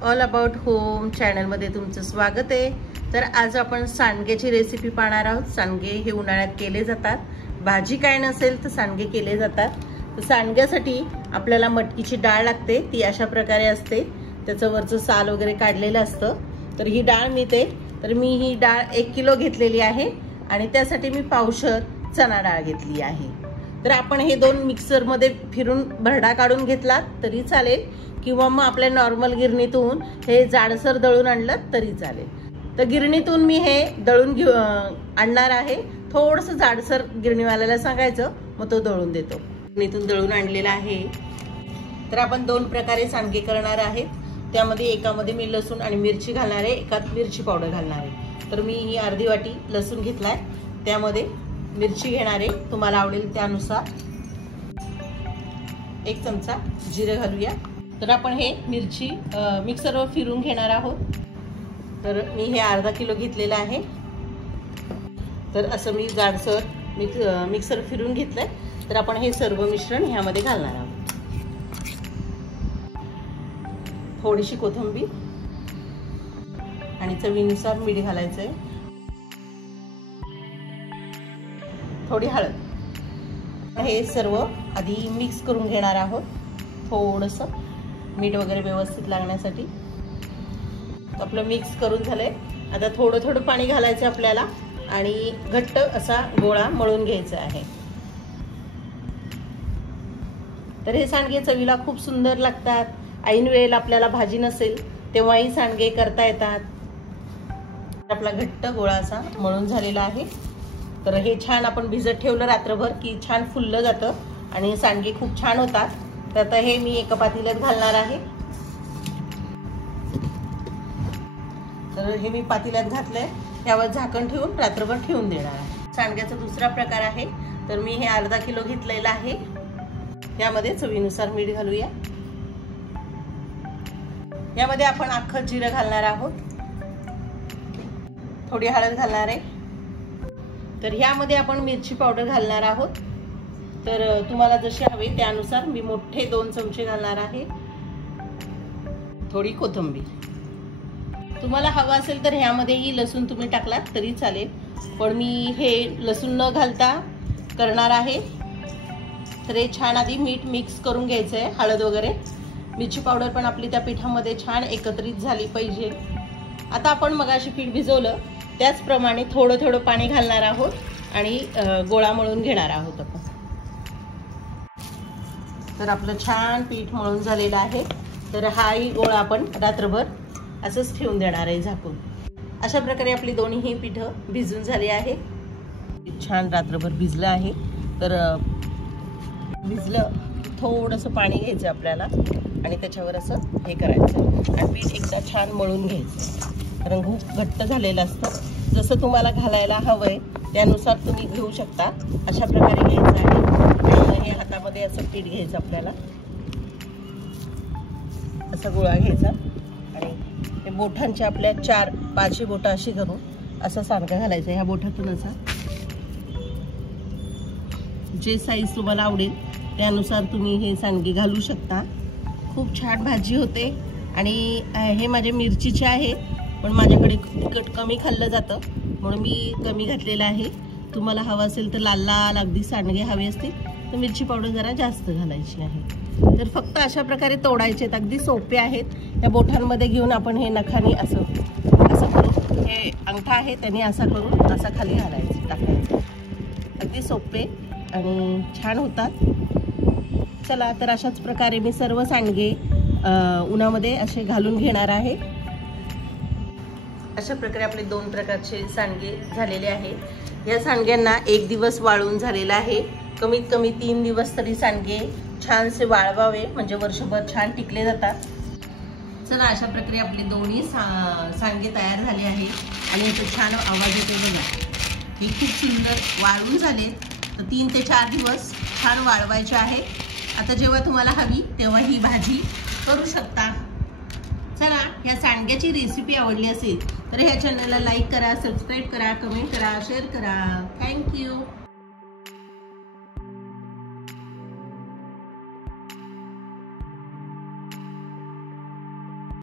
All about home चॅनलमध्ये तुमचं स्वागत आहे। तर आज आपण सांडग्याची रेसिपी पाहणार आहोत। सांडगे हे उन्हाळ्यात केले जातात, भाजी काय नसेल तर सांडगे केले जातात। तर सांडग्यासाठी आपल्याला मटकीची डाळ लागते, ती अशा प्रकारे असते, त्याचं वरचं साल वगैरे काढलेलं असतं। तर ही डाळ मी ही डाळ 1 किलो घेतलेली आहे आणि त्यासाठी मी पावशर चणा डाळ घेतली आहे। तर आपण हे दोन मिक्सर मध्ये फिरून भरडा काढून घेतला तरी चालेल किंवा मग आपल्या नॉर्मल गिरणीतून हे जाडसर दळून आणलं तरी चालेल। तर गिरणीतून मी हे दळून आणणार आहे, थोडंसं जाडसर गिरणीवाल्याला सांगायचं, मग तो दळून देतो। गिरणीतून दळून आणलेला आहे। तर आपण 2 प्रकारे सांडगे करणार आहेत। त्यामध्ये एकामध्ये मी लसूण आणि मिरची घालणार आहे, एकात मिरची पावडर घालणार आहे। तर मी ही अर्धी वाटी लसूण घेतलाय, त्यामध्ये मिरची घेणार आहे, तुम्हाला आवडेल त्यानुसार। 1 चमचा जिरे घालूया। तर आपण हे मिरची मिक्सरवर फिरून घेणार आहोत। तर मी हे अर्धा किलो घेतलेलं आहे। तर असं मी जाडसर मिक्सर फिरून घेतलंय। तर आपण हे सर्व मिश्रण ह्यामध्ये घालणार आहोत। थोडीशी कोथिंबीर आणि चवीनुसार मीठ घालायचंय, थोडी हळद। हे सर्व आधी मिक्स करून घेणार आहोत, थोडंसं मीठ वगैरे व्यवस्थित लागण्यासाठी। आपलं मिक्स करून झालंय। आता थोडं थोडं पाणी घालायचं आपल्याला आणि घट्ट असा गोळा मळून घ्यायचा आहे। तर हे सांडगे चवीला खूप सुंदर लागतात। ऐन वेळेला आपल्याला भाजी नसेल तेव्हाही सांडगे करता येतात। आपला घट्ट गोळा असा मळून झालेला आहे। तर हे छान आपण भिजत ठेवलं रात्रभर की छान फुललं जातं आणि सांडगे खूप छान होतात। तर आता हे मी एका पातेल्यात घालणार आहे। तर हे मी पातेल्यात घातलंय, त्यावर झाकण ठेवून रात्रभर ठेवून देणार आहे। सांडग्याचा दुसरा प्रकार आहे। तर मी हे अर्धा किलो घेतलेला आहे, त्यामध्ये चवीनुसार मीठ घालूया। यामध्ये आपण अख्खं जिरं घालणार आहोत, थोडी हळद घालणार आहे। तर ह्यामध्ये आपण मिरची पावडर घालणार आहोत। तर तुम्हाला जसे हवे त्यानुसार मी मोठे 2 चमचे घालणार आहे। थोडी कोथिंबीर, तुम्हाला हवा असेल तर ह्यामध्येही लसूण तुम्ही टाकलात तरी चालेल, पण मी हे लसूण न घालता करणार आहे। तर हे छान आधी मीठ मिक्स करून घ्यायचं आहे, हळद वगैरे, मिरची पावडर पण आपली त्या पिठामध्ये छान एकत्रित झाली पाहिजे। आता आपण मगाशी पीठ भिजवलं त्याचप्रमाणे थोडं थोडं पाणी घालणार आहोत आणि गोळा मळून घेणार आहोत आपण। तर आपलं छान पीठ मळून झालेलं आहे। तर हाही गोळा आपण रात्रभर असंच ठेवून देणार आहे झाकून। अशा प्रकारे आपली दोन्ही पीठं भिजून झाली आहे। छान रात्रभर भिजलं आहे। तर भिजलं थोडंसं पाणी घ्यायचं आपल्याला आणि त्याच्यावर असं हे करायचं आणि पीठ एकदा छान मळून घ्यायचं, कारण खूप घट्ट झालेलं असतं। जसं तुम्हाला घालायला हवंय त्यानुसार तुम्ही घेऊ शकता। अशा प्रकारे घ्यायचं आहे। हे हातामध्ये असं पीठ घ्यायचं आपल्याला, असा गोळा घ्यायचा आणि हे बोटांच्या आपल्या 4-5 बोटं अशी करून असं सांडगा घालायचं। ह्या बोटातून असा जे साईज तुम्हाला आवडेल त्यानुसार तुम्ही हे सांडगे घालू शकता। खूप छान भाजी होते आणि हे माझे मिरचीचे आहे, पण माझ्याकडे तिखट कमी खाल्लं जातं म्हणून मी कमी घातलेलं आहे। तुम्हाला हवं असेल तर लाल लाल अगदी सांडगे हवे असतील तर मिरची पावडर जरा जास्त घालायची आहे। तर फक्त अशा प्रकारे तोडायचे आहेत, अगदी सोपे आहेत। या बोटांमध्ये घेऊन आपण हे नखाने असं करून, हे अंगठा आहे त्याने असा करून असा खाली घालायचं, टाकायचं। अगदी सोपे आणि छान होतात। चला, तर अशाच प्रकारे मी सर्व सांडगे उन्हामध्ये असे घालून घेणार आहे। अशा प्रकारे आपले 2 प्रकारचे सांडगे झालेले आहे। या सांडग्यांना 1 दिवस वाळून झालेला आहे। कमीत कमी 3 दिवस तरी सांडगे छानसे वाळवावे, म्हणजे वर्षभर छान टिकले जातात। चला, अशा प्रकारे आपले दोन्ही सांडगे तयार झाले आहे आणि इथे छान आवाज येतो बघा। हे खूप सुंदर वाळून झाले। तर 3 ते 4 दिवस छान वाळवायचे आहे। आता जेव्हा तुम्हाला हवी तेव्हा ही भाजी करू शकता। चला, ह्या सांडग्याची रेसिपी आवडली असेल तर ह्या चॅनलला लाईक करा, सबस्क्राईब करा, कमेंट करा, शेअर करा। थँक्यू।